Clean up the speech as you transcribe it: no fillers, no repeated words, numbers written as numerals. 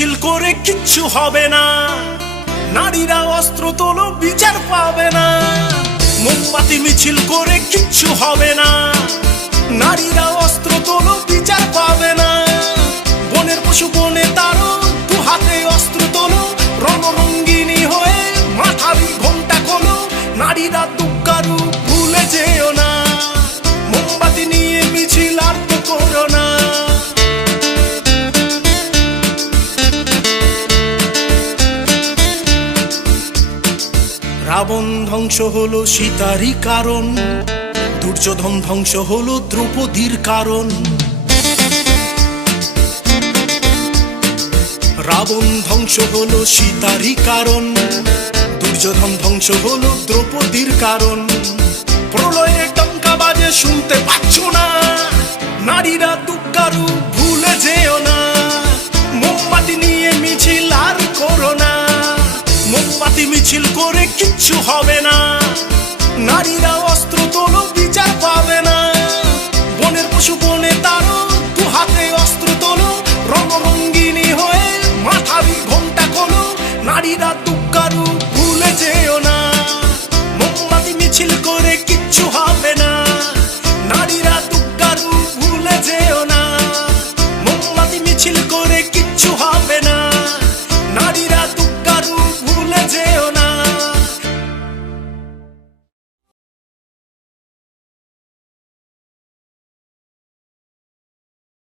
মিছিল করে কিচ্ছু হবে না, নারীরা অস্ত্র তোলো বিচার পাবে না। মোমবাতি মিছিল করে কিচ্ছু হবে না, নারীরা অস্ত্র তোলো বিচার পাবে না। বনের পশু বনে তারো, দু হাতে অস্ত্র তোলো, রণরঙ্গিনী হয়ে মাথারি ঘোমটা খোলো। নারীরা দুর্গারু ভুলে যেও না, মোমবাতি নিয়ে মিছিল আর তো করো না। রাবণ ধ্বংস হলো সীতারই কারণ, দুর্যোধন ধ্বংস হলো দ্রৌপদীর কারণ। রাবণ ধ্বংস হলো সীতারই কারণ, দুর্যোধন ধ্বংস হলো দ্রৌপদীর কারণ। প্রলয়ের টঙ্কা বাজে শুনতে পাচ্ছ না, নারীরা দুর্গারু ভুলে যেও না। মোমবাতি নিয়ে মিছিল আর করো না, মোমবাতি মিছিল করে কিচ্ছু হবে না, নারীরা অস্ত্র তোলো বিচার পাবে না। বনের পশু বনে তারো,